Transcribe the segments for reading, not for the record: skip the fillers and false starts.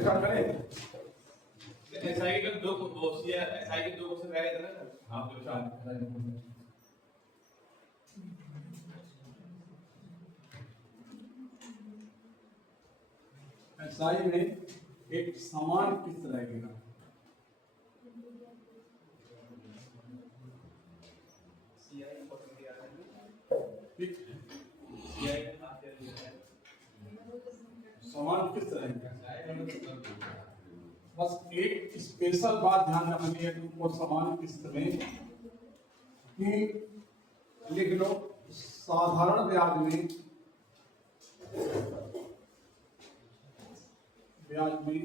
Start करें। SI के दो एसआई के दो क्वेश्चन रह गए थे ना आप जो एसआई में एक समान किस्त रहेगा। समान किस्त रहेगा। बस एक स्पेशल बात ध्यान रखनी है तुमको समान किस्त में कि लिख लो साधारण ब्याज में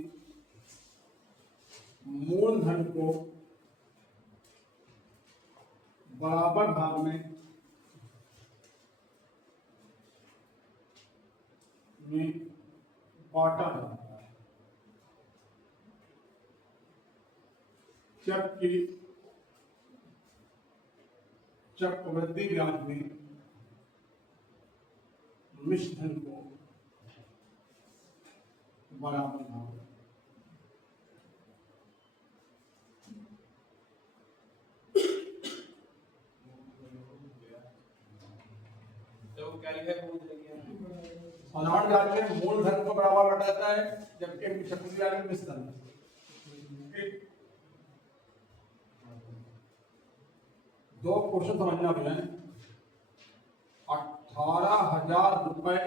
मूलधन को बराबर भाग में बांटा जाता है, जबकि चक्रवृद्धि ब्याज में मिश्र धन को बराबर भाग साधारण ब्याज में मूलधन को बराबर बांटा जाता है, जबकि चक्रवृद्धि ब्याज में मिश्र धन। दो क्वेश्चन समझना भी है। 18,000 रुपए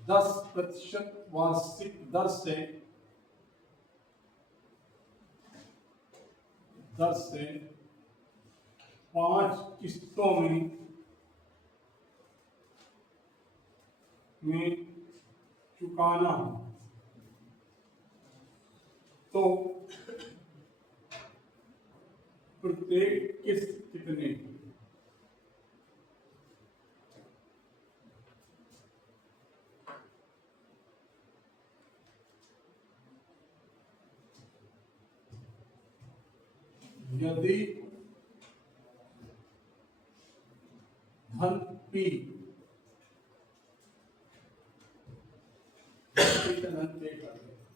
10% वार्षिक दर से 5 किस्तों में चुकाना हो तो प्रत्येक किस्त कितने यदि धन P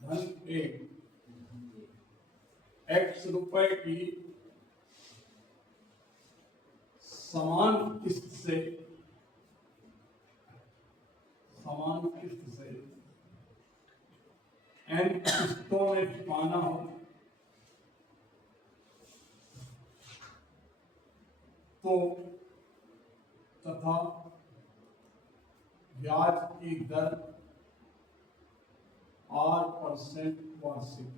धन A x रुपए की समान किस्त से n किस्तों में चुकाना हो तो तथा ब्याज की दर 8% वार्षिक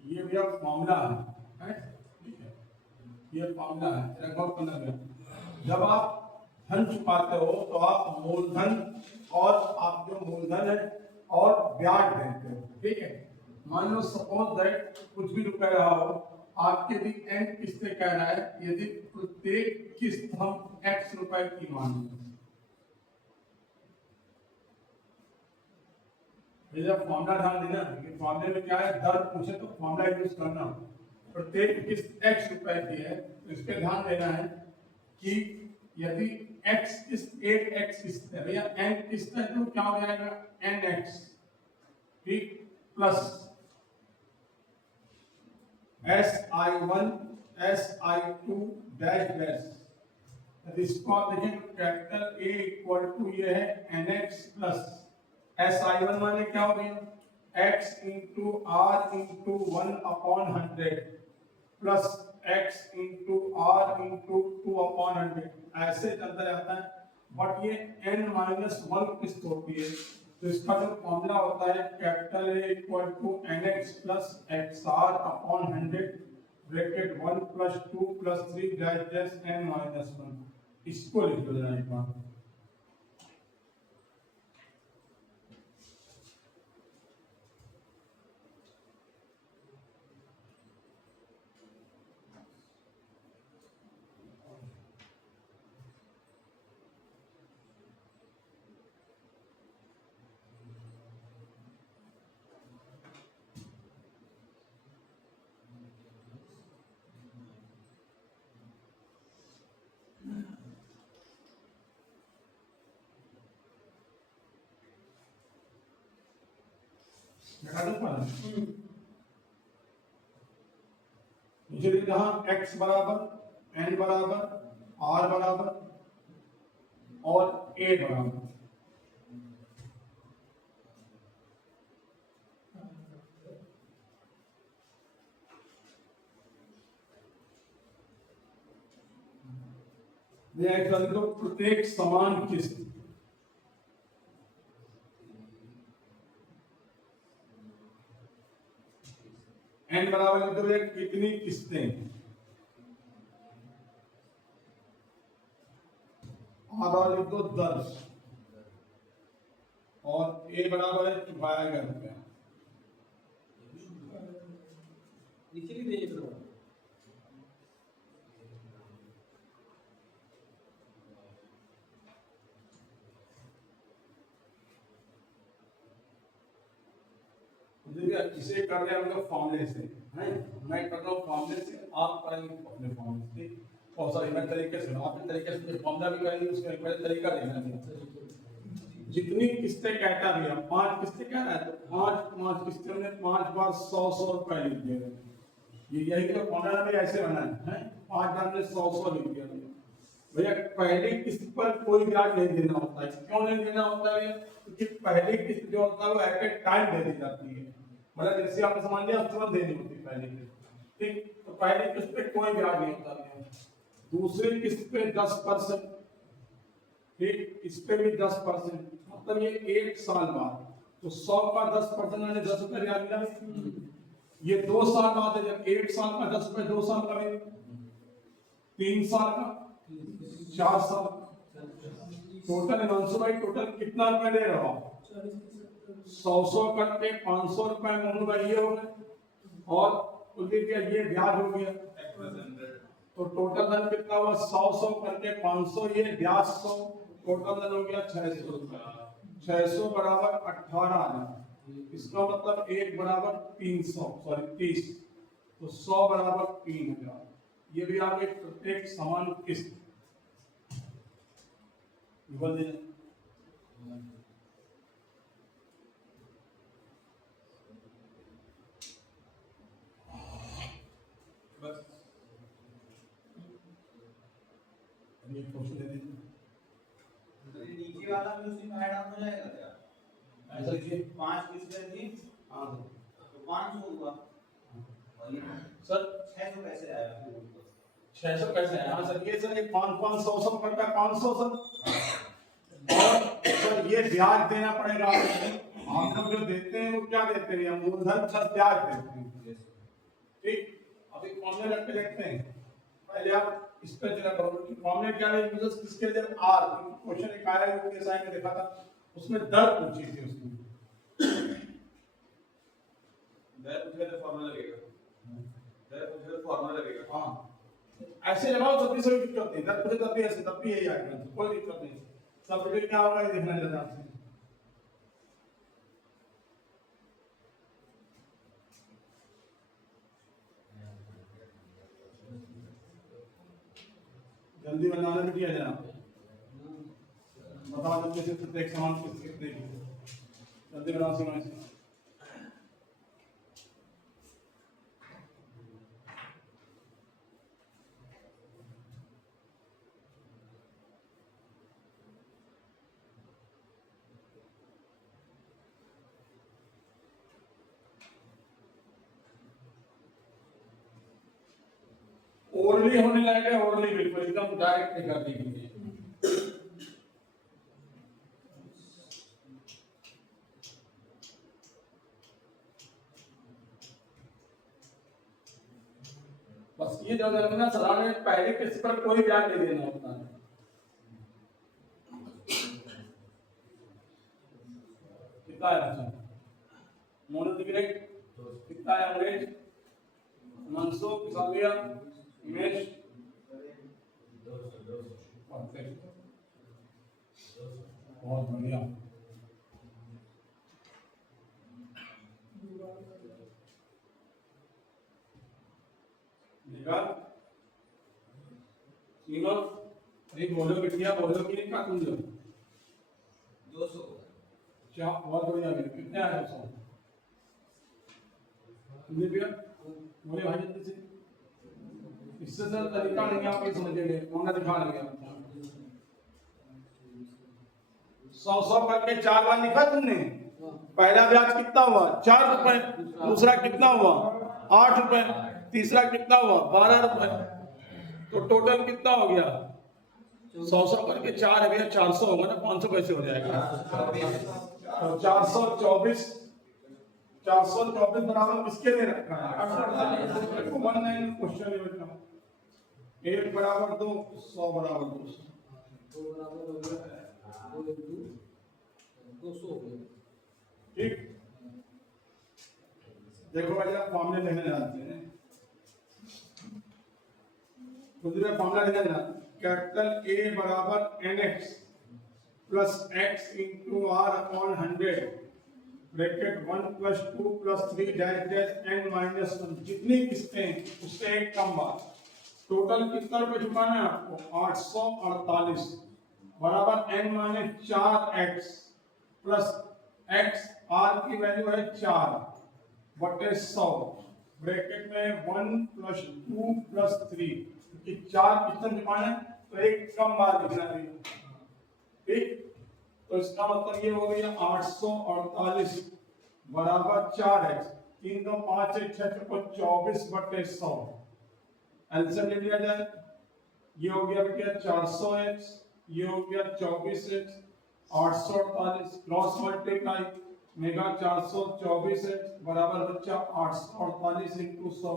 ये भैया मामला है, ठीक है, ये मामला है लगभग 15 मिनट। जब आप धन चुकाते हो तो आप मूलधन और आप जो मूलधन है और ब्याज देते हो, ठीक है। मान लो सपोज दैट कुछ भी रुपए रहा हो, आपके भी n किस्तें कह रहा है, यदि प्रत्येक किस्त हम x रुपए की मान लें, फॉर्मूला ध्यान देना कि फॉर्मूले में क्या है, दर पूछे तो फॉर्मूला यूज करना। प्रत्येक किस्त x रुपए की है तो इस पे ध्यान देना है कि यदि x किस्त 8x किस्त है भैया, n किस्त है तो क्या हो जाएगा nx, ठीक, plus si1 si2 dash dash. इसको आप देखें कैपिटल A इक्वल टू ये है nx प्लस si1 माने क्या हो गया x into r into 1/100 plus x into r into 2/100, ऐसे चलता रहता है। बट ये n-1 किस्त होती है तो इसका जो फॉर्मूला होता है capital A equal to nx plus xr/100 bracket 1 + 2 + 3 dash dash n-1। इसको लिख दो जरा एक बार, घटा दूं पर मुझे कहा x बराबर n बराबर r बराबर और a बराबर तो प्रत्येक समान किस्त n बराबर लिख दो कितनी किस्तें आधा लिख दो 10 और a बराबर है चुकाया गया रुपया लिखी नहीं दे इसे कर रहे हैं हम लोग फॉर्मूले से हैं मैं कर रहा हूँ फॉर्मूले से आप करेंगे अपने फॉर्मूले से और सॉरी मैं तरीके से अपने तरीके से फॉर्मूला भी करेंगे उसका एक बड़ा तरीका देना है जितनी किस्तें कहता भैया 5 किस्तें कह रहा है तो 5 किस्तें में 5 बार 100 रुपए लिख दिया ये यही तो फॉर्मूला भी ऐसे बना है 5 बार में 100 लिख दिया भैया पहली किस्त पर कोई ब्याज नहीं देना होता है क्यों नहीं देना होता है क्योंकि पहली किस्त जो होता है वो एट ए टाइम दे दी जाती है मतलब जैसे आपने समझ लिया तुरंत देनी होती है पहली किस्त ठीक तो पहली किस्त पे कोई ब्याज नहीं होता है दूसरी किस्त पे 10% ठीक इस पे भी 10% मतलब ये 1 साल बाद तो 100 का 10% यानी 10 रुपए ब्याज मिला ये 2 साल बाद है जब 1 साल का 10 रुपए 2 साल का 3 साल का 4 साल टोटल 900 भाई टोटल कितना रुपए दे रहा हूँ 100 करके 500 रुपए में भाई ये हो गए और उनके ये ब्याज हो गया तो टोटल धन कितना हुआ 100 करके 500 ये ब्याज 100 टोटल धन हो गया 600 रुपया 600 बराबर 18,000 इसका मतलब 1 बराबर 300 सॉरी 30 तो 100 बराबर 3,000 ये भी आप एक प्रत्येक समान किस्त बोल दीजिए बस ये क्वेश्चन दे दीजिए नीचे वाला भी उसी में ऐड ऑन हो जाएगा क्या ऐसा लिखिए 5 किस्तें थी हाँ तो 500 हुआ और ये सर 600 कैसे आया 600 कैसे आया हाँ सर ये सर 500 सब करता है 500 सर और सर ये ब्याज देना पड़ेगा हम लोग जो देते हैं वो क्या देते हैं मूलधन प्लस ब्याज देते हैं ठीक अभी फॉर्मूला रख के देखते हैं पहले आप इस पे चला करो कि फॉर्मूला क्या है यूजर्स किसके लिए आर क्वेश्चन एक आया है वो साइन में देखा था उसमें दर पूछी थी उसने दर पूछे तो फॉर्मूला लगेगा दर पूछे तो फॉर्मूला लगेगा हां ऐसे लगाओ तब भी कोई दिक्कत नहीं दर पूछे तब भी ऐसे तब भी यही आएगा कोई दिक्कत नहीं सब भी क्या होगा ये देखना जरा आपसे जल्दी बनाने में किया जाना बता दो कैसे प्रत्येक समान कितने की जल्दी बना समय से ओरली होने लायक है ओरली बिल्कुल एकदम डायरेक्ट नहीं कर दी बस ये जो है सलाह में पहले किस्त पर कोई ब्याज नहीं देना होता है कितना है अच्छा मोनोडिग्रेड कितना है एवरेज मनसुख सालिया इमेज बहुत बढ़िया देखा सीमा अरे बोलो बिटिया बोलो कि नहीं का तुम जो 200 क्या बहुत बढ़िया कितने आए 200 समझे भैया? बोले भाई जल्दी से, इससे सर तरीका नहीं है, आप ये समझेंगे, हमने दिखा लगे आपको। 100 करके 4 बार लिखा तुमने। पहला ब्याज कितना हुआ? 4 रुपए। दूसरा कितना हुआ? 8 रुपए। तीसरा कितना हुआ? 12 रुपए। तो टोटल कितना हो गया? 100 करके 4 है भैया, 400 होगा ना, 500 कैसे हो जाएगा? तो 424 बराबर किसके लिए रखा है? 19 क्वेश्चन है बेटा। 1 बराबर 2, 100 बराबर 200। 2 बराबर हो गया 2 इंटू 200 हो गया। ठीक, देखो भैया फॉर्मूले लिखने जानते हैं, दूसरे फॉर्मूला लिखने जानते हैं। कैपिटल A बराबर nx plus x into r upon 100 bracket 1 plus 2 plus 3 dash dash n minus 1। जितनी किस्तें उससे एक कम बार। टोटल कितना रुपए चुकाना है आपको? 848 बराबर n minus 4x plus x r की वैल्यू है 4 बटे 100 ब्रैकेट में 1 प्लस 2 प्लस 3 कि 4 कितना चुकाना है, तो एक कम बार लिखना है। ठीक, तो इसका मतलब ये हो गया 848 बराबर 4x 3 2 5 1 6 24 बटे 100। एलसीएम ले लिया जाए, ये हो गया क्या 400x, ये हो गया 24x, 848 cross multiply mega 424x बराबर बच्चा 848 इंटू 100,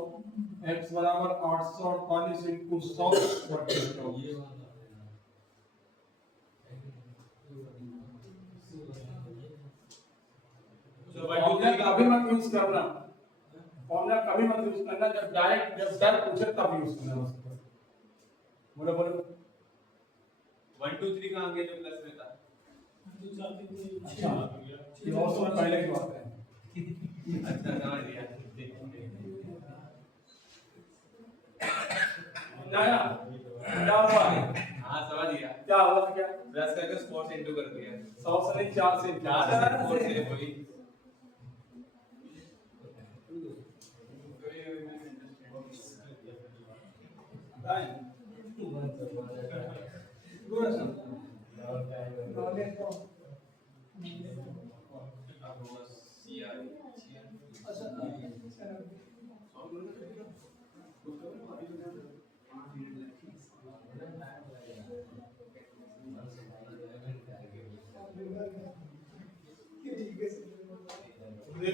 x बराबर 848 इंटू 100 बटे 24। फॉर्मूला कभी मत यूज करना, फॉर्मूला कभी मत यूज करना, जब डर पूछे तब यूज करना। बोलो बोलो 1 2 3 कहां गया जो प्लस में था? अच्छा, ये और सब पहले की बात है। अच्छा समझ गया। नया क्या हुआ? हां समझ गया। क्या हुआ? क्या प्लस करके स्पोर्ट्स इंटू कर दिया। 100 से नहीं 4 से 4 से स्पोर्ट्स से वही।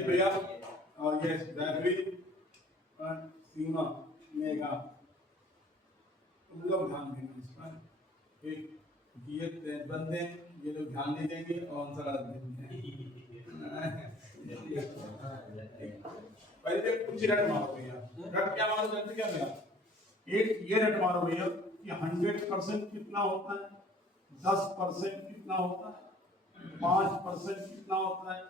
भैया और यस दैवी सीमा मेगा, तुम लोग ध्यान देना इस पर। एक ये बंदे ये लोग ध्यान नहीं देंगे और आंसर आ देंगे। पहले कुछ रट मारो भैया, रट क्या मारो जानते क्या भैया? एक ये रट मारो भैया कि 100% कितना होता है, 10% कितना होता है, 5% कितना होता है,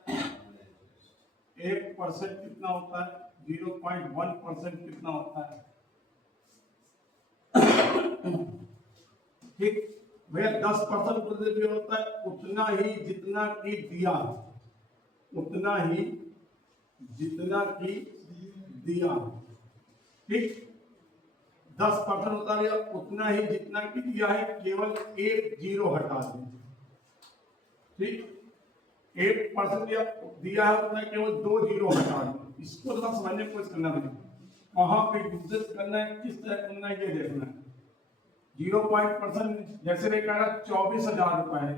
1% कितना होता है, 0.1% कितना होता है। ठीक भैया 10% भी होता है उतना ही जितना की दिया, उतना ही जितना की दिया। ठीक 10% होता है उतना ही जितना की दिया है, केवल एक जीरो हटा दें। ठीक 1% दिया है उतना केवल 2 जीरो हटा दें। इसको थोड़ा समझने की कोशिश करना है, कहाँ पे यूज करना है, किस तरह करना है, ये देखना है। 0% जैसे मैं कह रहा 24,000 रुपए है,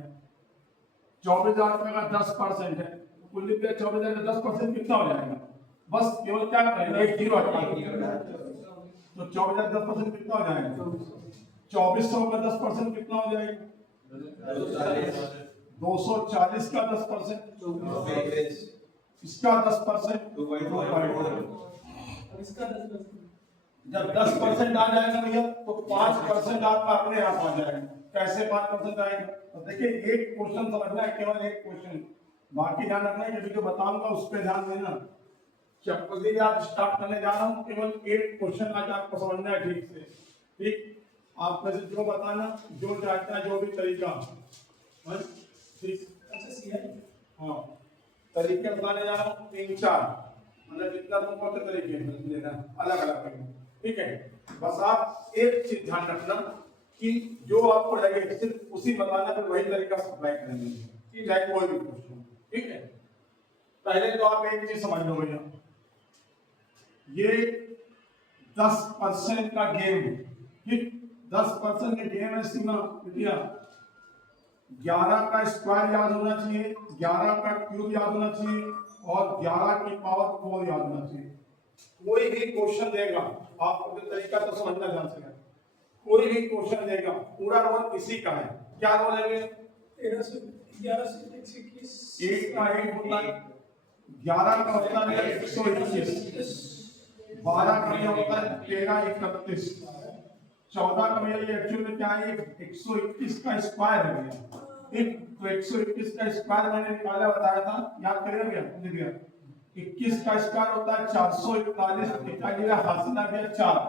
24,000 रुपए का 10% है, कुल रुपया 24,000 का 10% कितना हो जाएगा? बस केवल क्या करेंगे, एक जीरो हटा देंगे। तो 24,000 10% कितना हो जाएगा? 2400 का 10% कितना हो जाएगा? 240 का 10%, इसका 10%, जब 10% आ जाएगा भैया तो 5% आपका अपने आप आ जाएगा। कैसे 5% आएगा? तो देखिए एक क्वेश्चन समझना है, केवल एक क्वेश्चन, बाकी ध्यान रखना है कि जो बताऊंगा उस पर ध्यान देना। चप्पली आज स्टार्ट करने जा रहा हूँ, केवल एक क्वेश्चन आज आपको समझना है ठीक से। ठीक आप में से जो बताना, जो चाहता है, जो भी तरीका, ठीक हाँ तरीके बताने जा रहा हूँ 3 4। मतलब जितना तुमको तो तरीके लेना अलग अलग करना, ठीक है। बस आप एक चीज ध्यान रखना कि जो आपको लगे सिर्फ उसी बताना, फिर वही तरीका सप्लाई करेंगे, ठीक है, कोई भी क्वेश्चन, ठीक है। पहले तो आप एक चीज समझ लो भैया, ये 10% का गेम है, ठीक। 10% का गेम है सीमा बिटिया। 11 का स्क्वायर याद होना चाहिए, 11 का क्यूब याद होना चाहिए और 11 की पावर 4 याद होना चाहिए। कोई भी क्वेश्चन देगा, आपको तो तरीका तो समझना जान सके, कोई भी क्वेश्चन देगा पूरा रोल इसी का है। क्या रोल है? 13 से 11 से 121 एक का 1 होता है, 11 का होता है 121, 12 का यह होता है 13 31, 14 का ये एक्चुअल में क्या है 121 का स्क्वायर है भैया, ठीक। तो 121 का स्क्वायर मैंने निकाला बताया था, याद करेगा भैया, भैया 21 का स्क्वायर होता है 441, निकालिएगा हासिल आ गया 4,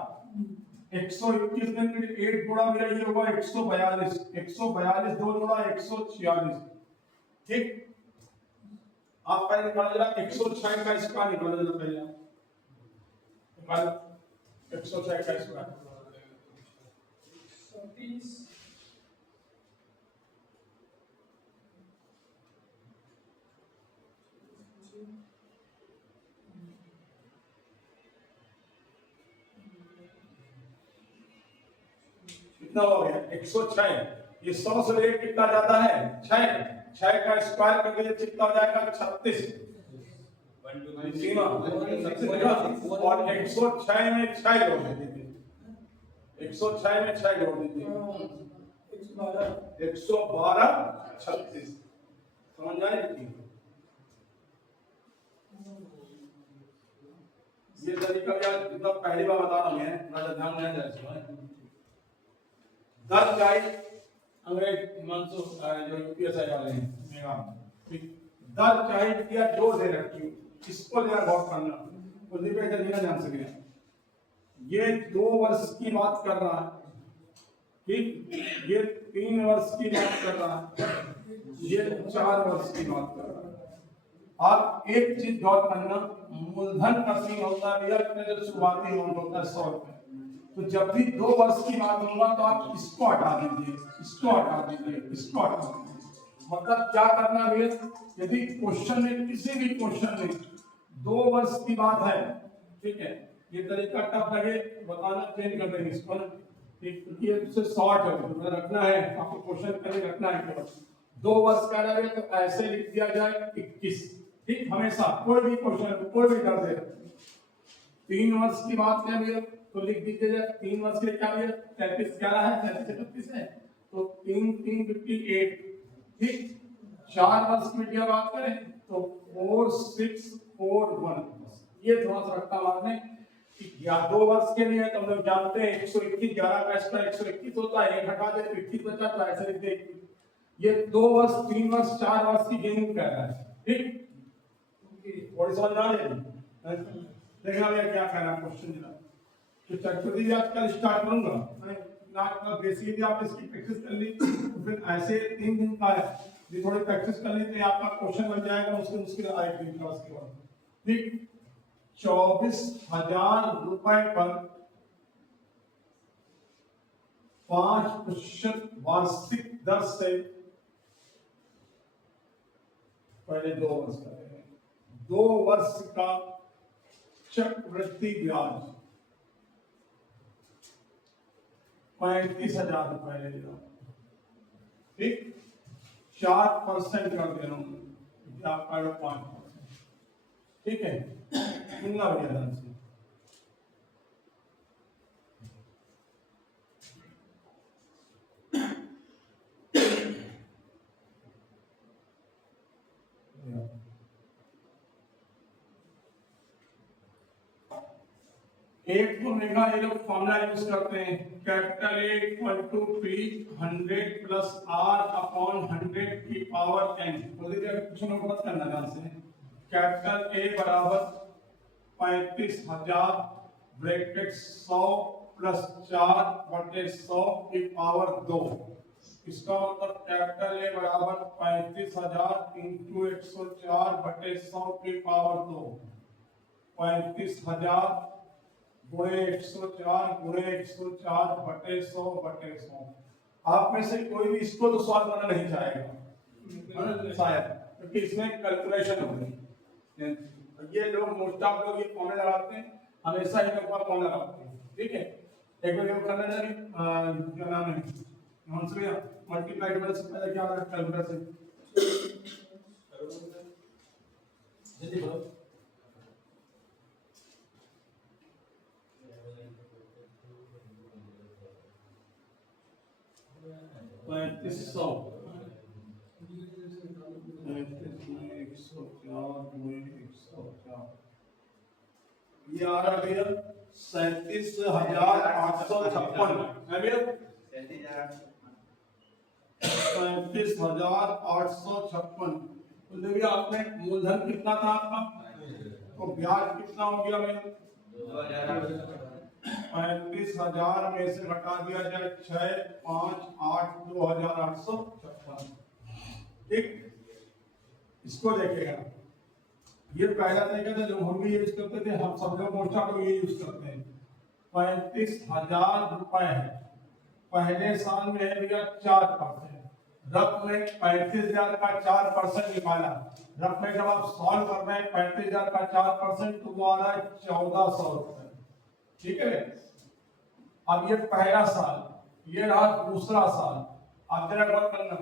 121 में 8 गुणा भैया ये होगा 142, 142 2 गुणा 146, ठीक। आप पहले निकालिएगा 106 का स्क्वायर निकालिएगा, पहले निकाल 106 का स्क्वायर 30 कितना हो गया 106। ये 100 से लेकर कितना जाता है 6, 6 का स्क्वायर करके ये कितना हो जाएगा 36 सीमा, और 106 में 6 जोड़ दीजिए, 106 में 6 जोड़ दीजिए, 112 36, समझ आए? ये तरीका क्या मतलब पहली बार बता रहा हूं मैं, थोड़ा ध्यान में जाए। 10 गाइड अंग्रेज मनसू जो यूपीएसआई वाले हैं मेगा, ठीक। 10 गाइड किया जो दे रखी हूं, इसको जरा गौर करना, कुछ भी इधर नहीं जान सके। ये 2 वर्ष की बात कर रहा है, ठीक। ये 3 वर्ष की बात कर रहा है, ये 4 वर्ष की बात कर रहा है। आप एक चीज गौर करना, मूलधन का सीन होता है भैया, जो शुरुआती अमाउंट होता है 100 रुपए, तो जब भी 2 वर्ष की बात होगा तो आप इसको हटा दीजिए, इसको हटा दीजिए, इसको हटा दीजिए। मतलब क्या करना भैया, यदि क्वेश्चन में किसी भी क्वेश्चन में 2 वर्ष की बात है, ठीक है, ये तरीका टफ लगे बताना चेंज कर देंगे इसको ना, ठीक, क्योंकि ये उससे शॉर्ट है, तो रखना है आपको क्वेश्चन करके रखना है केवल 2 वर्ष का लगे तो ऐसे लिख दिया जाए 21, ठीक। हमेशा कोई भी क्वेश्चन कोई भी कर दे, 3 वर्ष की बात है भैया तो लिख दीजिए 3 वर्ष के क्या भैया 33 11 है 33 31 है, तो 3 3 58, ठीक। 4 वर्ष की क्या बात करें तो 4 6 4 1, ये थोड़ा सा रखता मारने कि 2 वर्ष के लिए तो हम लोग जानते हैं 121 11 का स्क्वायर 121 होता है, 1 हटा दे तो 21 बचा, तो ऐसे लिख दे। ये 2 वर्ष 3 वर्ष 4 वर्ष की गेमिंग कर रहा है, ठीक। थोड़ी समझ आ रही है, देखना भैया क्या कहना क्वेश्चन जरा। तो चक्रवृद्धि ब्याज कल स्टार्ट करूंगा मैं, ना बेसिकली आप इसकी प्रैक्टिस कर ली, तो फिर ऐसे 3 दिन का है, ये थोड़ी प्रैक्टिस कर ली तो आपका क्वेश्चन बन जाएगा, उसके मुश्किल आएगी क्लास के बाद, ठीक। 24,000 रुपए पर 5% वार्षिक दर से, पहले 2 वर्ष का 2 वर्ष का चक्रवृद्धि ब्याज 35,000 रुपए ले लेना, ठीक। 4% कर दे रहा हूं आपका 5%, ठीक है। सुनना भैया ध्यान से, एक तो मेगा ये लोग फॉर्मूला यूज करते हैं, capital A equal to P 100 plus R upon 100 की पावर एन। बोलिए अगर कुछ नोट मत करना ध्यान से, कैपिटल ए बराबर 35,000 ब्रैकेट 100 प्लस 4 बटे 100 की पावर 2, इसका मतलब कैपिटल ए बराबर 35,000 इंटू 104 बटे 100 की पावर 2, 35,000 गुणे 104 गुणे 104 बटे 100 आप में से कोई भी इसको तो सॉल्व करना नहीं चाहेगा शायद, क्योंकि इसमें कैलकुलेशन होगी। ये लोग मोस्ट ऑफ लोग ये कौन लगाते हैं, हमेशा ये लोग कौन लगाते हैं, ठीक है। एक बार ये करना चाहिए, क्या नाम है मल्टीप्लाई डिवाइड से पहले क्या होगा, कैलकुलेशन जल्दी बोलो। ये आ रहा भैया 37,856 है भैया, 37,856। तो देखिए आपने मूलधन कितना था आपका, तो ब्याज कितना हो गया भैया 35,000 में से घटा दिया जाए 6, 5, 8, 2,856, ठीक। इसको देखेगा, ये पहला तरीका था जो हम भी यूज करते थे, हम सब लोग मोस्ट ऑफ लोग ये यूज करते हैं। 35,000 रुपए है, पहले साल में है भैया 4%, रफ में 35,000 का 4% निकाला, रफ में जब आप सॉल्व कर रहे हैं 35,000 का 4% तो वो आ रहा है 1,400 रुपए, ठीक है। अब ये पहला साल, ये रहा दूसरा साल, आप जरा गौर करना।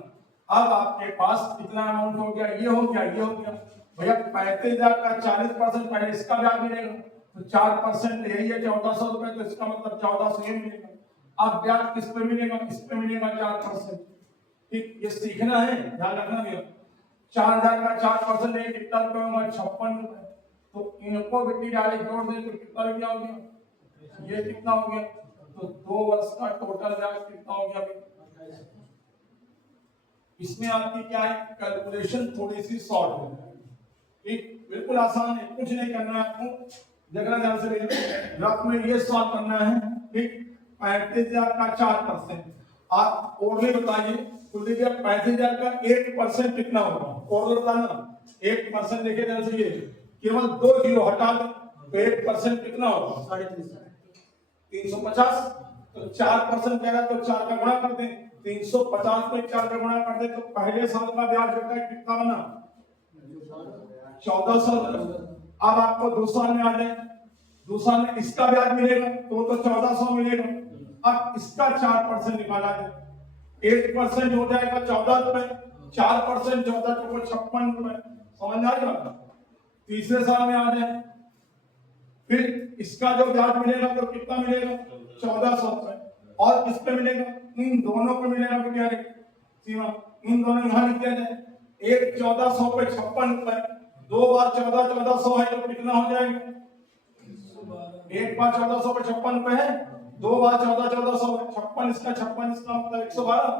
अब आपके पास कितना अमाउंट हो गया, ये हो गया, ये हो गया भैया 35,000 का 40% पहले इसका ब्याज मिलेगा, तो 4% यही है 1,400 रुपए, तो इसका मतलब 1,400 ये मिलेगा। अब ब्याज किस पे मिलेगा, इस पे मिलेगा 4%, ठीक। ये सीखना है, ध्यान रखना भैया। 4,000 का 4% है कितना रुपए होगा, 56 रुपए। तो इनको बेटी डायरेक्ट जोड़ दे तो कितना रुपया हो गया, ये कितना हो गया, तो 2 वर्ष का टोटल ब्याज कितना हो गया भैया। इसमें आपकी क्या है, कैलकुलेशन थोड़ी सी शॉर्ट हो जाएगी, ठीक। बिल्कुल आसान है, कुछ नहीं करना है आपको, देखना ध्यान से रफ में ये सॉल्व करना है, ठीक। 35,000 का 4%, आप और भी बताइए, तो देखिए 35,000 का 1% कितना होगा, और बताना 1% देखे ध्यान से, ये केवल 2 जीरो हटा दो तो 1% कितना होगा 350, तो 4% कह रहा है तो 4 का गुणा कर दें, 350 में 4 का गुणा कर दें तो पहले साल का ब्याज बेटा कितना बना 1,400। अब आपको दूसरा में आ जाए, दूसरा में इसका ब्याज मिलेगा तो 1,400 मिलेगा। अब इसका 4% निकाला जाए, 1% हो जाएगा 14 रुपए, 4% 14 तो 56 रुपए, समझ आ गया। तीसरे साल में आ जाए, फिर इसका जो ब्याज मिलेगा तो कितना मिलेगा 1,400 रुपए, और किस पे मिलेगा, इन दोनों पे मिलेगा, सीमा इन दोनों यहां लिख दिया जाए, एक 1,400 पे 56 रुपए, 2 बार 14 1,400 है तो कितना हो जाएगा, एक बार 1,400 पे 56 रुपए है, 2 बार 14 1,400 है, 56 इसका 56 इसका मतलब 112।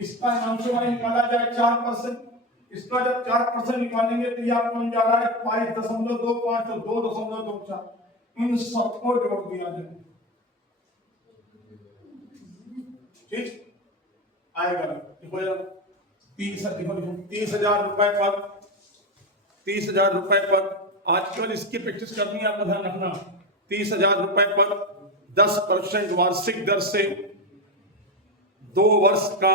इसका अंश निकाला जाए 4%, इसका जब 4% निकालेंगे तो ये आपको बन जा रहा है 5.25 तो 2.24, इन सबको जोड़ दिया जाए, ठीक आएगा। 30,000 रुपए पर 30,000 रुपए पर आजकल इसकी प्रैक्टिस करनी है, आपको ध्यान रखना। 30,000 रुपए पर 10% वार्षिक दर से 2 वर्ष का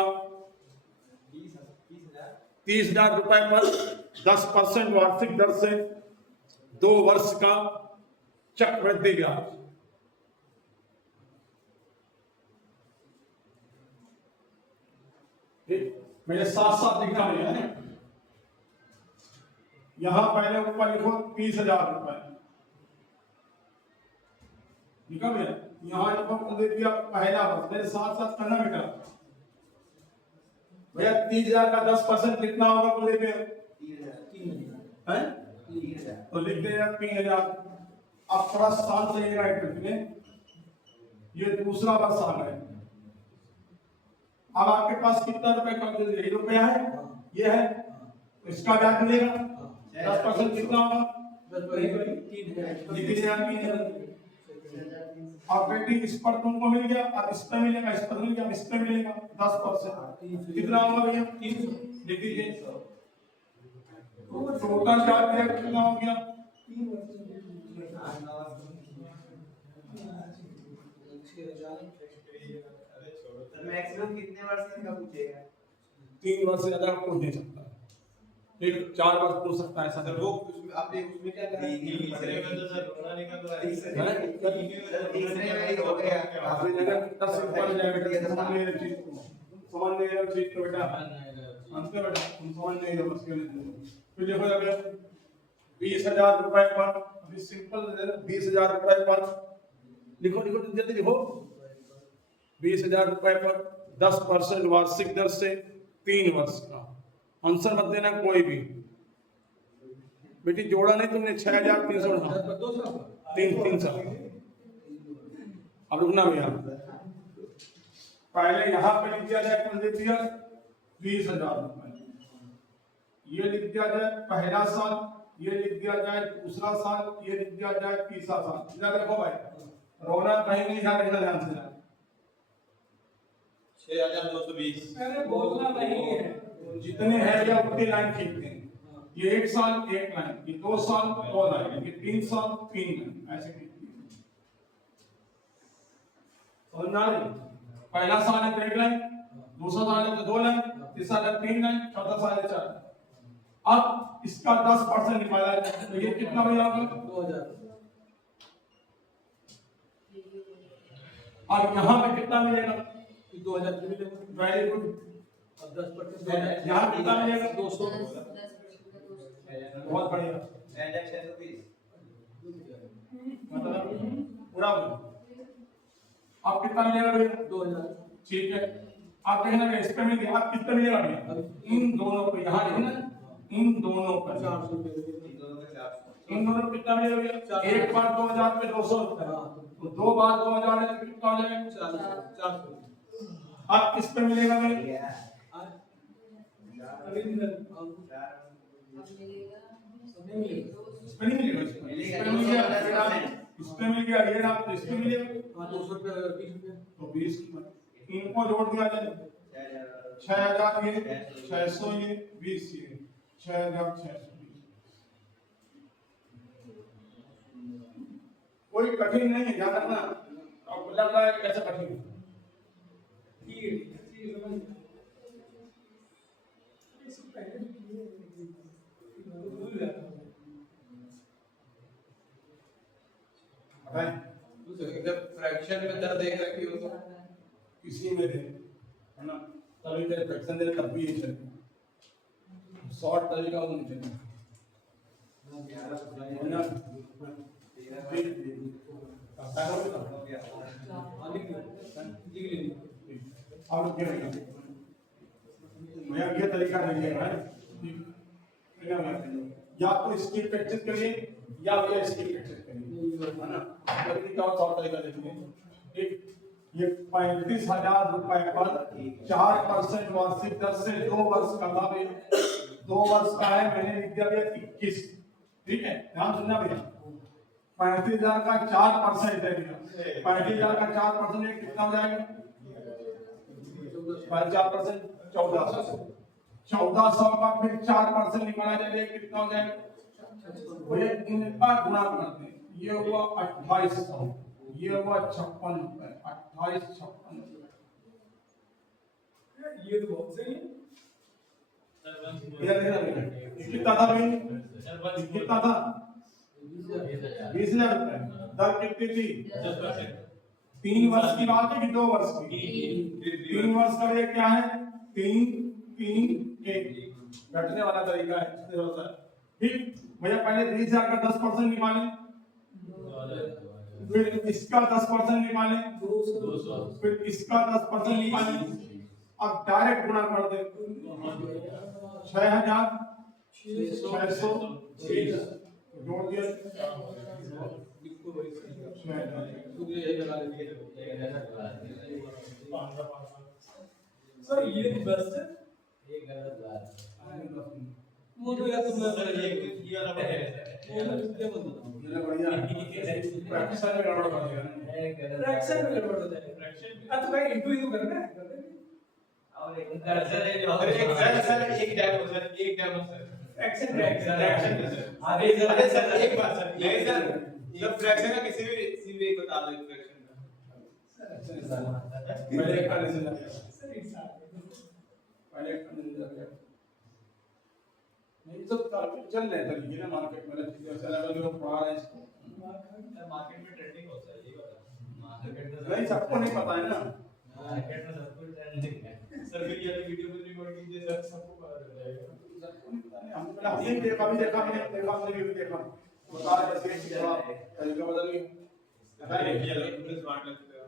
30,000 रुपए पर 10% वार्षिक दर से 2 वर्ष का चक्रवृद्धि ब्याज, मेरे साथ साथ लिखना है। यहां पहले ऊपर लिखो 30,000 रुपए, लिखा भैया, यहां लिखो दिया पहला वर्ष, मेरे साथ साथ करना बेटा भैया। 30,000 का 10% कितना होगा बोले भैया, 3,000 तो लिख दे 3,000। अब थोड़ा साल से ये राइट रखिए, ये दूसरा वर्ष आ गया। अब आपके पास कितना रुपए का रुपया है, ये है, तो इसका ब्याज मिलेगा 10% कितना होगा, और बेटी इस पर तुमको मिल गया, और इस पर मिलेगा, इस पर मिल गया, इस पर मिलेगा 10%, कितना होगा भैया 300, लिख दीजिए। टोटल ब्याज कितना हो गया मैक्सिमम कितने वर्ष का पूछेगा? 3 वर्ष से ज्यादा पूछ नहीं सकता, फिर 4 वर्ष पूछ सकता है ऐसा। सर वो उसमें आपने उसमें क्या करा? तीसरे में तो सर होना नहीं का तो तीसरे में ही हो गया। आपने जगह कितना सिंपल जाएगा सामान्य चीज को, सामान्य चीज को बेटा अंत में बेटा तुम समझ नहीं हो बस के लिए। फिर देखो अब 20,000 रुपए पर, अभी सिंपल 20,000 रुपए पर लिखो लिखो जल्दी लिखो। 20,000 रुपए पर 10% वार्षिक दर से 3 वर्ष का। आंसर मत देना कोई भी बेटी, जोड़ा नहीं तुमने 6,300 3 साल। अब रुकना भैया, पहले यहाँ पे लिख दिया जाए कौन लिख दिया 20,000 रुपए, ये लिख दिया जाए पहला साल, ये लिख दिया जाए दूसरा साल, ये लिख दिया जाए तीसरा साल। याद रखो भाई, रोना कहीं नहीं, ध्यान रखना ध्यान से। 6,220। अरे बोलना नहीं है, जितने हैं या उतनी लाइन खींचते हैं। ये 1 साल 1 लाइन, ये 2 साल 2 लाइन, ये 3 साल 3 लाइन, ऐसे खींचते हैं। समझना है? पहला साल है 1 लाइन, दूसरा साल है 2 लाइन, तीसरा है 3 लाइन, चौथा साल है 4। अब इसका 10% निकाला है तो ये कितना हो जाएगा 2000। अब यहाँ पे कितना मिलेगा 2000 मिलेगा। Very good. अब 10% यहाँ कितना मिलेगा 200। बहुत बढ़िया, 6,620। मतलब पूरा बोलो। अब कितना मिलेगा भैया 2000। ठीक है, आप देखना इस पे मिल गया, आप कितना मिलेगा भैया इन दोनों पे, यहाँ लिखना इन दोनों पर 400 रुपए। इन दोनों पे कितना मिलेगा भैया, एक बार 2,000 पे 200 रुपए, तो 2 बार 2,000 है तो कितना हो जाएगा 400। अब किस पे मिलेगा भैया इस पे नहीं मिलेगा, इस पे मिल गया ये ना, तो इस पे मिलेगा 200 रुपए 20 रुपए तो 20 इनको जोड़ दिया जाए 6,000 ये 600 ये 20 ये 6,620। कोई कठिन नहीं है, ध्यान रखना। अब लग रहा है कैसा कठिन है, जब फ्रैक्शन में दर देख रखी हो तो किसी में दे है ना, तभी तेरे फ्रैक्शन दे तब भी ये चलेगा, शॉर्ट तरीका वो नहीं चलेगा है ना। अब भैया ये तरीका नहीं है या तो इसकी प्रैक्टिस करिए या भैया इसकी प्रैक्टिस करिए, है ना। कभी क्या और तरीका देखिए, एक ये 35,000 रुपए पर 4% वार्षिक दर से 2 वर्ष का था भैया, 2 वर्ष का है, मैंने लिख दिया भैया 21। ठीक है, ध्यान सुनना भैया, 35,000 का 4% है भैया, 35,000 का 4% कितना हो जाएगा 4% 1400 का फिर 4% निकाला जाएगा कितना हो जाएगा भैया, इनका गुणा करते हैं, ये हुआ 2800, ये हुआ 56 रुपए, 2856 ये तो बहुत सही है। कितना था भाई, कितना था 20,000 रुपए, दर कितनी थी 3 वर्ष की बात है कि 2 वर्ष की, 3 वर्ष का ये क्या है 3 3 1 घटने वाला तरीका है। ठीक भैया, पहले 20,000 का 10% निकालें, फिर इसका 10% निकालें, फिर इसका 10% निकालें, अब डायरेक्ट गुणा कर दे 6,620 जोड़ दिया सर ये बस ये गलत बात वो तो यार तुमने सर ये वाला है वो क्या बोलता हूं ये बढ़िया फ्रैक्शन में गड़बड़ कर दिया, फ्रैक्शन में गड़बड़ हो जाएगा। अच्छा भाई इंटू ही तो करना है और एक सर एक डेमो सर फ्रैक्शन अरे सर एक बात सर ये सर ये फ्रैक्शन का किसी भी एक बता दो फ्रैक्शन का। पहले एक करने से लग गया। पहले एक करने से लग गया। नहीं सब चल रहे हैं तरीके ना मार्केट में चीजें ऐसा लगा जो पढ़ा रहे हैं इसको। मार्केट में ट्रेंडिंग होता है ये बता। मार्केट में नहीं सबको नहीं पता है ना। मार्केट में सब कुछ ट्रेंडिंग है। सर फिर ये वीडियो में रिकॉर्ड कीजिए सर सबको पता चल जाएगा। सबको नहीं पता है हमने देखा भी देखा हमने भी देखा बता रहे थे कि थोड़ा तरीका बदल गया। अरे ये लोग पूरे स्मार्ट लगते हैं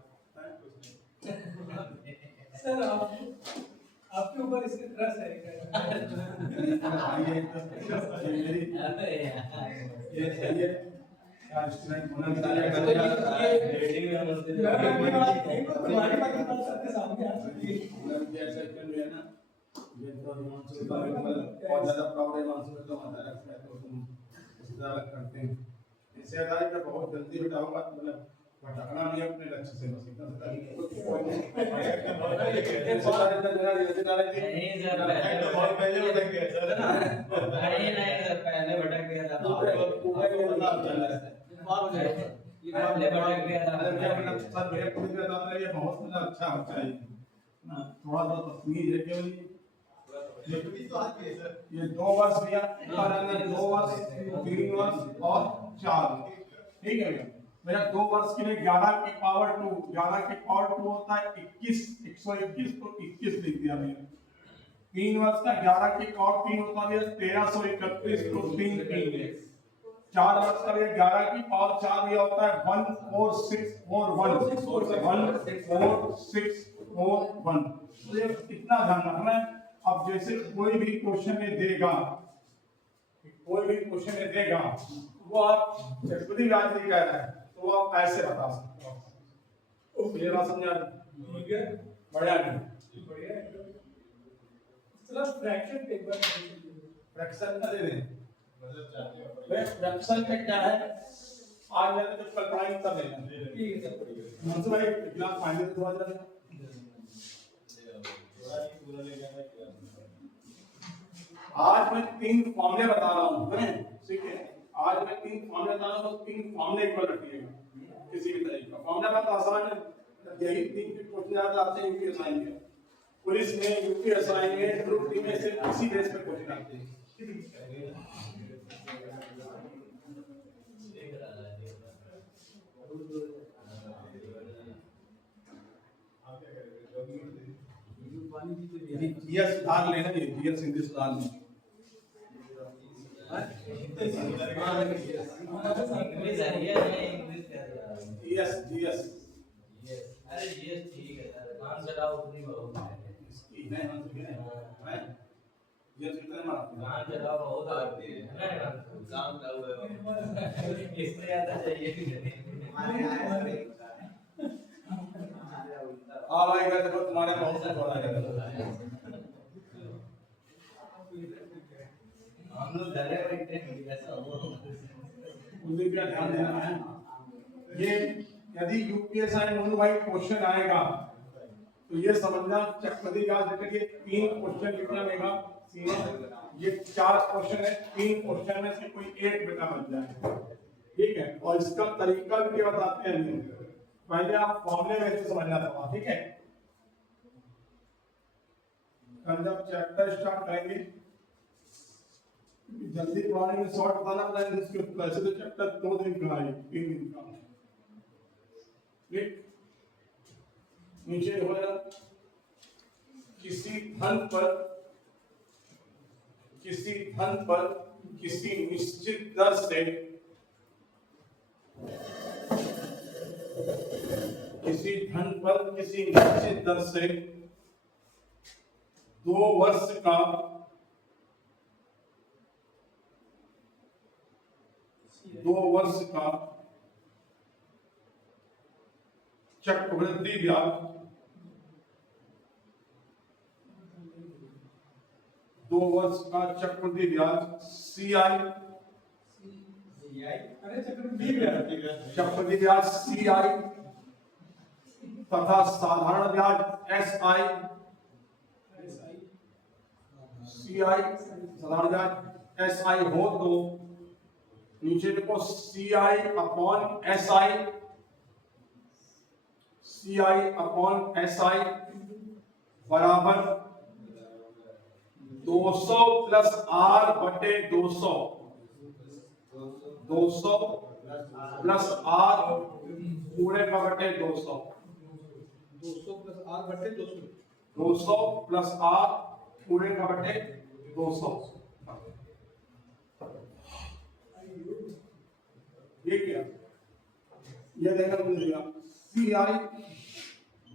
कुछ नहीं। सर आपके ऊपर इसका क्रश है क्या? ये सही है यार स्टूडेंट होना भी चाहिए। रेटिंग में हम तुम्हारी बात कर सकते सामने आ सकती है। ये सेकंड है ना ये तो हिमांशु का बहुत ज्यादा प्राउड है हिमांशु का हमारा लगता है तो तुम इस तरह करते हैं इससे ज्यादा का बहुत जल्दी हटाऊंगा मतलब भटकना नहीं अपने लक्ष्य से बस इतना सा नहीं सर बहुत पहले भटक गया सर ना। नहीं सर पहले भटक गया था ये पहले भटक गया था। अरे मैं अपना सर मेरे खुद का दांत है ये बहुत मतलब अच्छा होता है ना थोड़ा सा तस्वीर है केवल तो आती है सर। ये 2 वर्ष भैया और अंदर 2 वर्ष 3 वर्ष और 4 ठीक है भैया मेरा 2 वर्ष के लिए 11 की पावर 2 11 की पावर 2 होता है 21 121 तो 21 लिख दिया मैंने 3 वर्ष का 11 की पावर 3 होता है 1331 तो 3 3 4 वर्ष का 11 की पावर 4 ये होता है 14641 14641 तो ये इतना ध्यान रखना है। अब जैसे कोई भी क्वेश्चन में देगा वो आप चक्रवृद्धि ब्याज नहीं कह रहा है तो आप ऐसे बता सकते हो ये बात समझा ठीक है बढ़िया नहीं बढ़िया है चलो फ्रैक्शन पेपर फ्रैक्शन का दे दें मतलब चाहते हो फ्रैक्शन का क्या है आज मैंने जब कल पढ़ाई तब लेना ठीक है सर मुझसे भाई क्लास फाइनल थोड़ा जरा आज मैं 3 फॉर्मूले बता रहा हूँ हैं ठीक है आज मैं 3 फॉर्मूले बता रहा हूँ 3 फॉर्मूले इक्वल रखिएगा किसी भी तरह का फॉर्मूला बहुत आसान है यही 3 के क्वेश्चन ज्यादा आते हैं यूपी असाइनमेंट में पुलिस में यूपी असाइनमेंट ग्रुप डी में से इसी बेस पे क्वेश्चन आते हैं जीएस सुधार लेना ये जीएस हिंदी सुधार लेना इंग्लिश है ये इंग्लिश जीएस जीएस अरे ये ठीक है सर नाम चलाओ उतनी बहुत है इसकी नहीं हम तो हैं जीएस कितने मार्क्स नाम चलाओ बहुत आती है ना काम का हुआ है इससे ज्यादा चाहिए भी नहीं आ भाई का देखो तुम्हारे बहुत से थोड़ा है हम लोग डरे बैठे हैं ऐसा हो उन्हें भी ध्यान देना है ये यदि यूपीएसआई नोटिफाइड क्वेश्चन आएगा तो ये समझना चक्रवृद्धि ब्याज रेट के 3 क्वेश्चन कितना लेगा सीमा ये 4 क्वेश्चन है 3 क्वेश्चन में से कोई एक बेटा बन जाए ठीक है और इसका तरीका भी बताते हैं पहले आप फॉर्मूले में से समझना था ठीक है कल जब चैप्टर स्टार्ट करेंगे जल्दी पढ़ाने में शॉर्ट बताना पड़ेगा इसके वैसे तो चैप्टर 2 दिन पढ़ाई 3 दिन का ठीक नीचे होगा किसी धन पर किसी निश्चित दर से किसी धन पर किसी निश्चित दर से 2 वर्ष का चक्रवृद्धि ब्याज 2 वर्ष का चक्रवृद्धि ब्याज सीआई अरे चक्रवृद्धि ब्याज सीआई तथा साधारण ब्याज एसआई सीआई साधारण ब्याज एसआई हो तो नीचे देखो CI upon SI, CI upon SI बराबर 200 प्लस R बटे 200, 200 प्लस R पूरे का बटे 200, 200 प्लस आर बटे 200, 200 प्लस R पूरे का बटे 200। ये क्या, ये देखना मिलेगा CI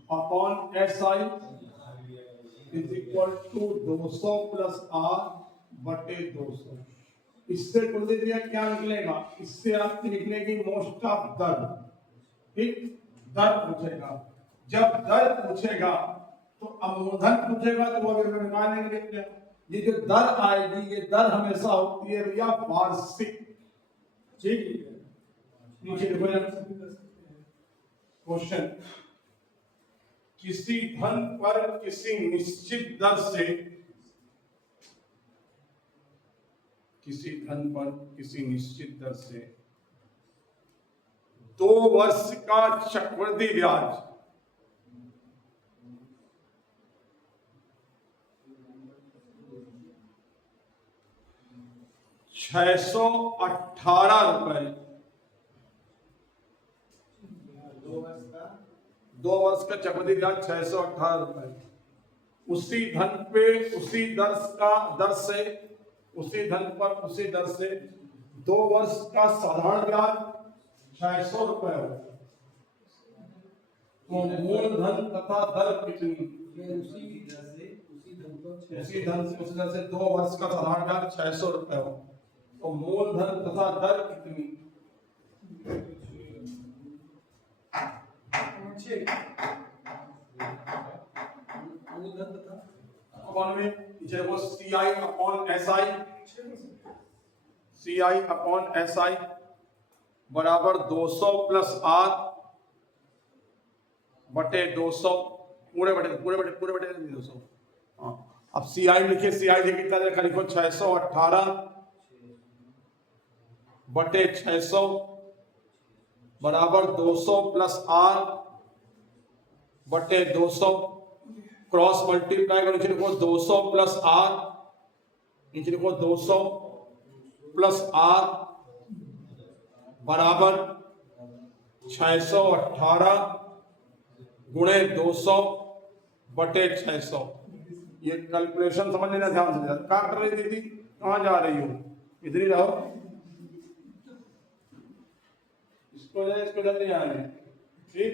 upon SI is equal to 200 plus R बटे 200। इससे कुल दिया क्या निकलेगा, इससे आपकी निकलेगी मोस्ट ऑफ दर, ठीक, दर पूछेगा। जब दर पूछेगा तो अब मूलधन पूछेगा तो वो अभी निकाल लेंगे। ये जो दर आएगी ये दर हमेशा होती है भैया वार्षिक, ठीक है। नीचे देखो क्वेश्चन, किसी धन पर किसी निश्चित दर से, किसी धन पर किसी निश्चित दर से 2 वर्ष का चक्रवृद्धि ब्याज 618 रुपए, 2 वर्ष का चक्रवृद्धि ब्याज 618 रुपए, उसी धन पे उसी दर से उसी धन पर उसी दर से 2 वर्ष का साधारण ब्याज 600 रुपए हो, तो मूलधन तथा दर कितनी, उसी धन पर उसी धन से उसी दर से 2 वर्ष का साधारण ब्याज 600 रुपए हो, तो मूलधन तथा दर कितनी, मूलधन तथा कौन में नीचे वो CI upon SI, CI upon SI बराबर 200 प्लस R बटे 200 पूरे बटे 200। हाँ, अब CI लिखे, CI कितना देखा, लिखो 618 बटे 600 बराबर 200 प्लस R बटे 200, क्रॉस मल्टीप्लाई करो, नीचे लिखो 200 प्लस R, नीचे लिखो 200 प्लस R बराबर 618 गुणे 200 बटे 600। ये कैलकुलेशन समझ लेना ध्यान से, क्या कर रही दीदी, कहाँ जा रही हो, इधर ही रहो, इसको जल्दी आने, ठीक।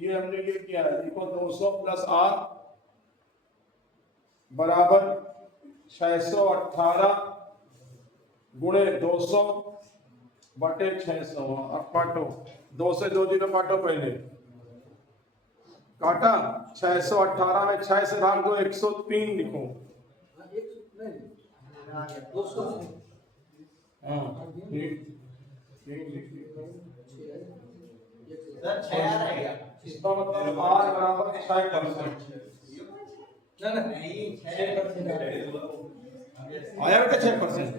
ये हमने ये किया है, देखो 200 प्लस R बराबर 618 गुणे 200 बटे 600। अब काटो, 2 से 2 जीरो काटो, पहले काटा, 618 में 6 से भाग दो 103 लिखो, 200 हाँ ठीक, सर 6 आ रहा है, इसका मतलब R बराबर 6%, नहीं 6% आया बेटा 6%,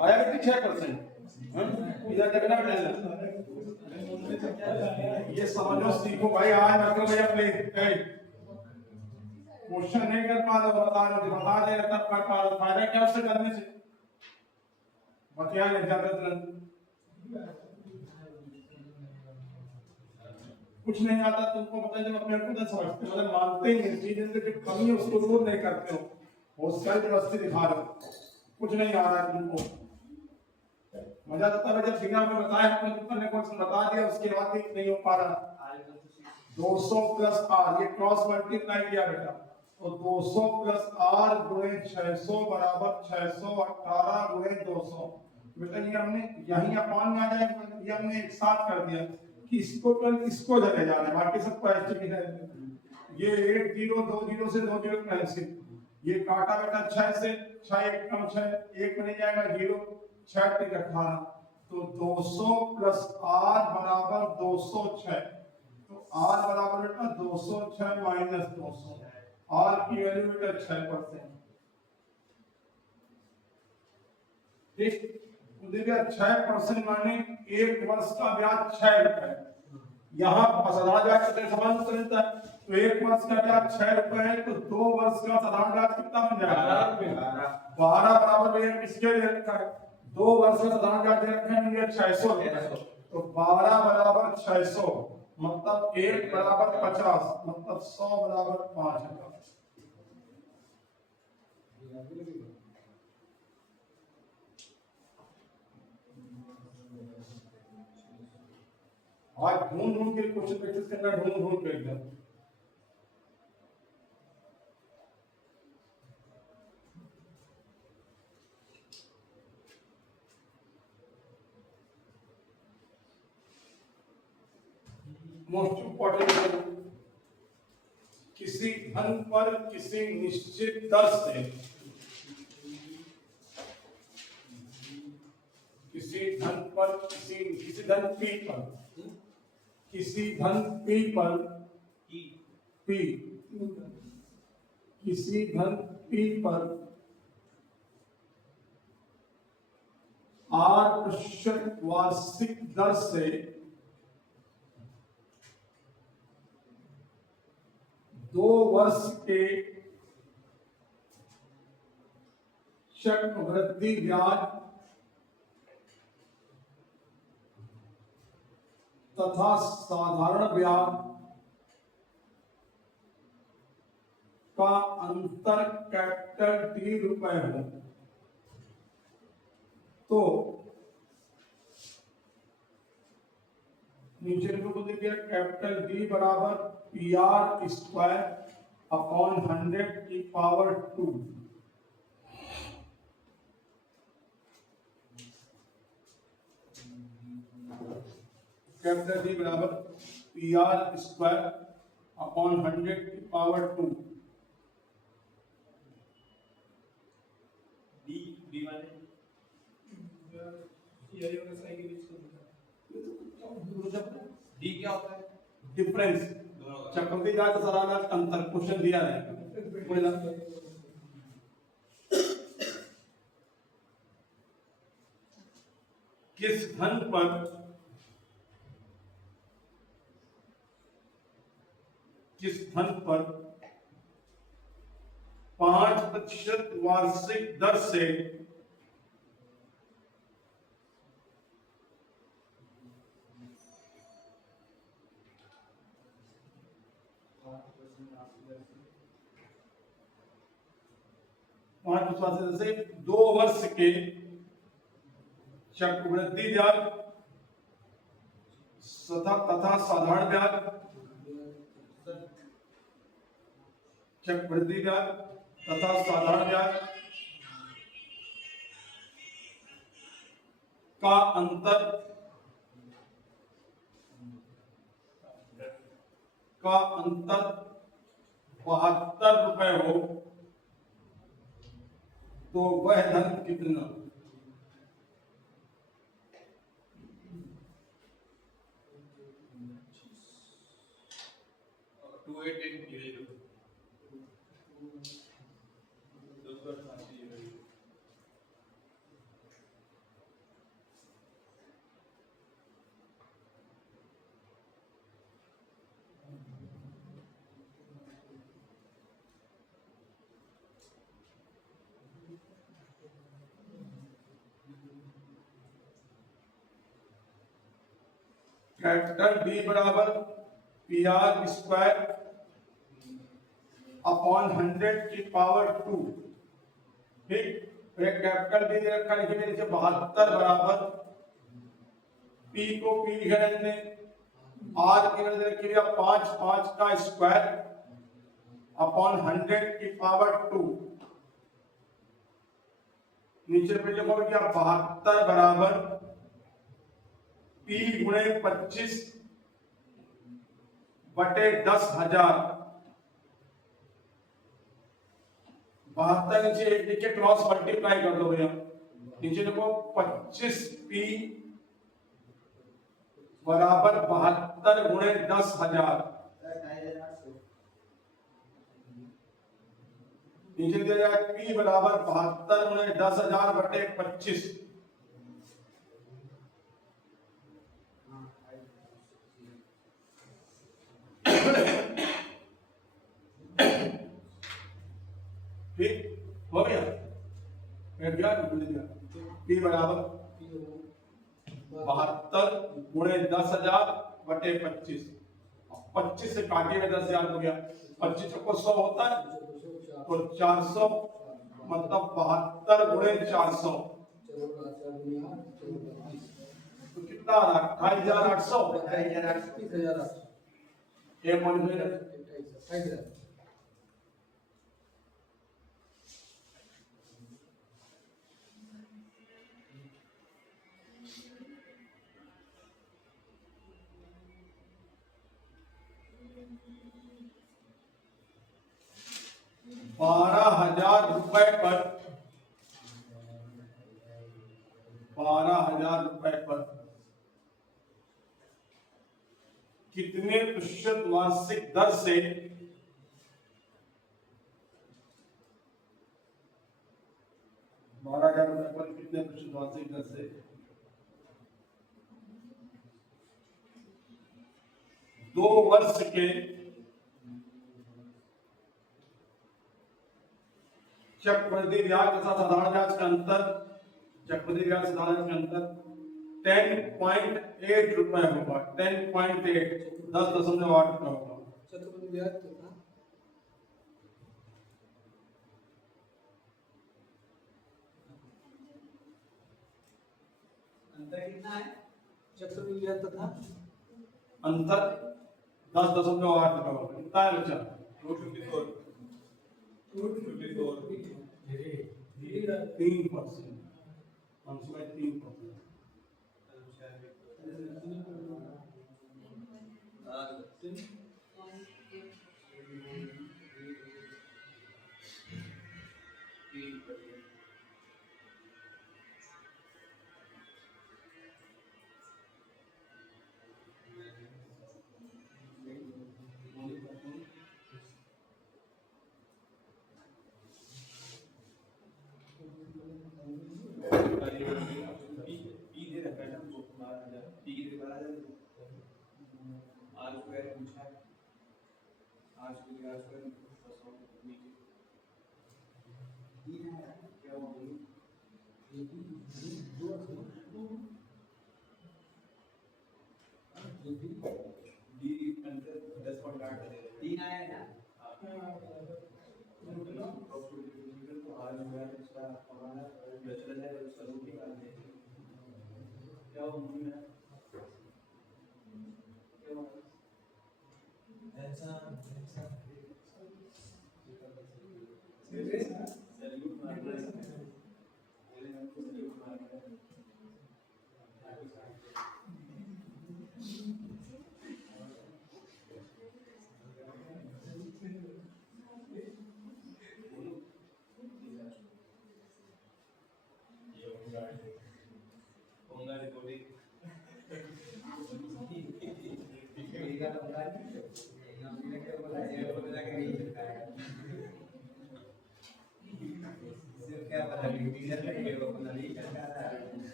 आया बेटा 6%, इधर देखना बेटा, ये समझो सीखो भाई। आज मतलब भैया प्लीज क्वेश्चन नहीं कर पा रहे, बता दे तब कर पा रहे, फायदा क्या उससे करने से, बतिया नहीं जाता तुरंत, कुछ नहीं आता तुमको पता है, जब अपने को तो समझते मतलब मानते ही नहीं, चीजें जो कमी है उसको दूर नहीं करते हो, सेल्फ व्यवस्थित दिखा रहे हो, कुछ नहीं आ रहा है तुमको। मजा आता है जब बिना में बताया अपने को बता दिया, उसके बाद भी नहीं हो पा रहा। 200 प्लस R, ये क्रॉस मल्टीप्लाई किया बेटा, तो 200 प्लस R गुणे 600 बराबर 618 गुणे 200। बेटा ये हमने यही अपान में आ जाएगा, ये हमने एक साथ कर दिया कि इसको इसको जगह जाना है, बाकी सबको ऐसे लिखा है। ये 1 0 2 0 से 2 0 कैंसिल, ये काटा बेटा 6 से, 6 1 कम 6, 1 बन जाएगा 0, 6 3 18, तो 200 प्लस R बराबर 206, तो R बराबर बेटा 206 माइनस 200, R की वैल्यू बेटा 6%। ठीक, तो देखिए 6% माने 1 वर्ष का ब्याज 6 रुपए। यहाँ साधारण ब्याज कितने समान उत्तर मिलता है, तो 1 वर्ष का ब्याज 6 रुपए है, तो 2 वर्ष का साधारण ब्याज कितना बन जाएगा? 12 बराबर भैया किसके लिए रखा है? 2 वर्ष का साधारण ब्याज दे रखा है भैया 600, तो 12 बराबर 600 मतलब 1 बराबर 50 मतलब 100 बराबर 5000। आज ढूंढ ढूंढ के क्वेश्चन प्रैक्टिस करना, ढूंढ ढूंढ के एकदम। मोस्ट इंपॉर्टेंट, किसी धन पर किसी निश्चित दर से किसी धन पर किसी धन P पर किसी धन P पर P किसी धन P पर 8% वार्षिक दर से 2 वर्ष के चक्रवृद्धि ब्याज तथा साधारण ब्याज का अंतर कैपिटल D रुपए हो, तो नीचे को देखिए कैपिटल D बराबर PR स्क्वायर अपॉन 100 की पावर 2। कैपिटल D बराबर PR स्क्वायर अपॉन 100 की पावर 2। डी माने सीआई और एसआई के बीच का डी क्या होता है? डिफरेंस, चक्रवृद्धि ब्याज तथा साधारण ब्याज का अंतर, क्वेश्चन दिया है। किस धन पर किस धन पर 5% वार्षिक दर से 2 वर्ष के चक्रवृद्धि ब्याज तथा साधारण ब्याज चक्रवृद्धि ब्याज तथा साधारण ब्याज का अंतर 72 रुपए हो, तो वह धन कितना? कैपिटल D बराबर PR स्क्वायर अपॉन 100 की पावर 2। ठीक, कैपिटल D दे रखा, लिखिए नीचे 72 बराबर P को P लिख रहे हैं, R की वजह से रखिए 5 का स्क्वायर अपॉन 100 की पावर 2। नीचे पे जब हो गया 72 बराबर P गुणे 25 बटे 10,000। 72 नीचे एक लिख के क्रॉस मल्टीप्लाई कर दो भैया, नीचे देखो 25P बराबर 72 गुणे 10,000। नीचे दिया जाए P बराबर 72 गुणे 10,000 बटे 25। ठीक हो गया, बैठ गया निकल गया। पी बराबर 72 गुणे 10,000 बटे 25। 25 से काटिए 10,000 हो गया, 25 को 100 होता है तो 400 मतलब 72 गुणे 400 तो कितना आ रहा 28,800। ये मॉडिफायर 12,000 रुपए पर 12,000 रुपए पर कितने प्रतिशत वार्षिक दर से 12,000 रुपए पर कितने प्रतिशत वार्षिक दर से 2 वर्ष के चक्रवृद्धि ब्याज तथा साधारण ब्याज का अंतर, चक्रवृद्धि ब्याज साधारण के अंतर 10.8 रुपए होगा। 10.8 10.8 रुपए होगा। चक्रवृद्धि ब्याज कितना? अंतर कितना है? चक्रवृद्धि ब्याज तथा अंतर 10.8 रुपए होगा। कितना है बच्चा? 254 3%। हम उसमें 3%। तीन आया है ना?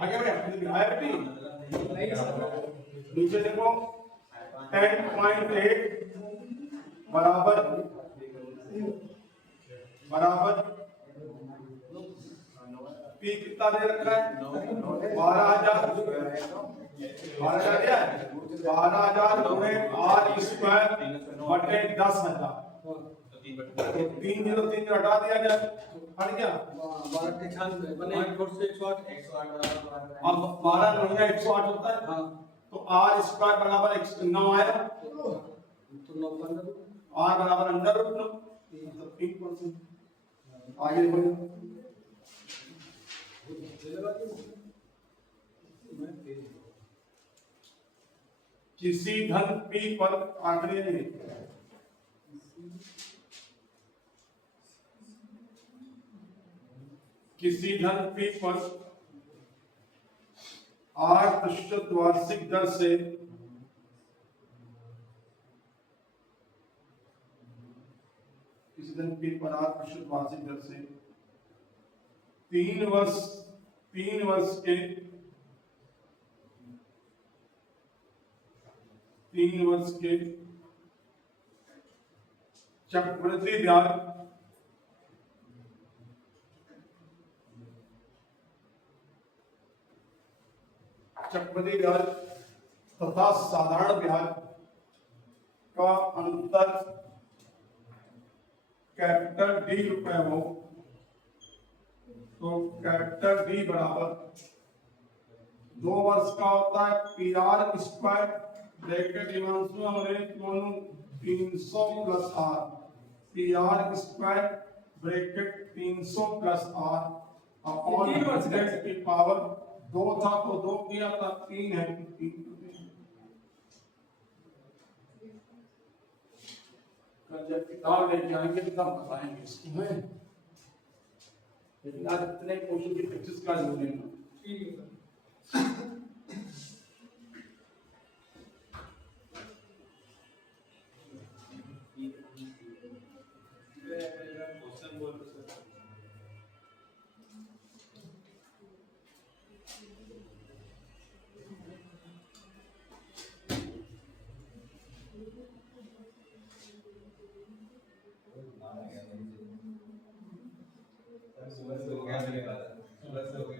आगे आया बेटी नीचे देखो 10.8 बराबर पी कितना दे रखा है 12,000 दिया है 12,000 गुणे आर स्क्वायर बटे 10,000 तो 3 0 3 हटा दिया जाए हट गया 1298 बने 108 अब 12 महीना 108 होता है हाँ तो आर स्क्वायर बराबर 9 आया तो 9 15 आर बराबर अंडर रूट 9 मतलब 3%। आगे बढ़ो किसी धन पी पर आंकड़े नहीं किसी धन पी पर 8% वार्षिक दर से किसी धन पी पर 8% वार्षिक दर से 3 वर्ष 3 वर्ष के 3 वर्ष के चक्रवृद्धि ब्याज तथा साधारण ब्याज का अंतर कैपिटल डी रुपए हो, तो कैपिटल डी बराबर 2 वर्ष का होता है पी आर स्क्वायर ब्रैकेट इमांशु अंग्रेज 300 plus R, P R square bracket 300 plus R upon 100 की पावर 2 था तो 2 किया था, 3 है तो 3 कल जब किताब लेके आएंगे तब बताएंगे इसको है, लेकिन आज इतने क्वेश्चन की प्रैक्टिस कर लेना। ठीक है सर। क्वेश्चन बोल दो सर। सुबह से हो गया, सुबह से हो गया।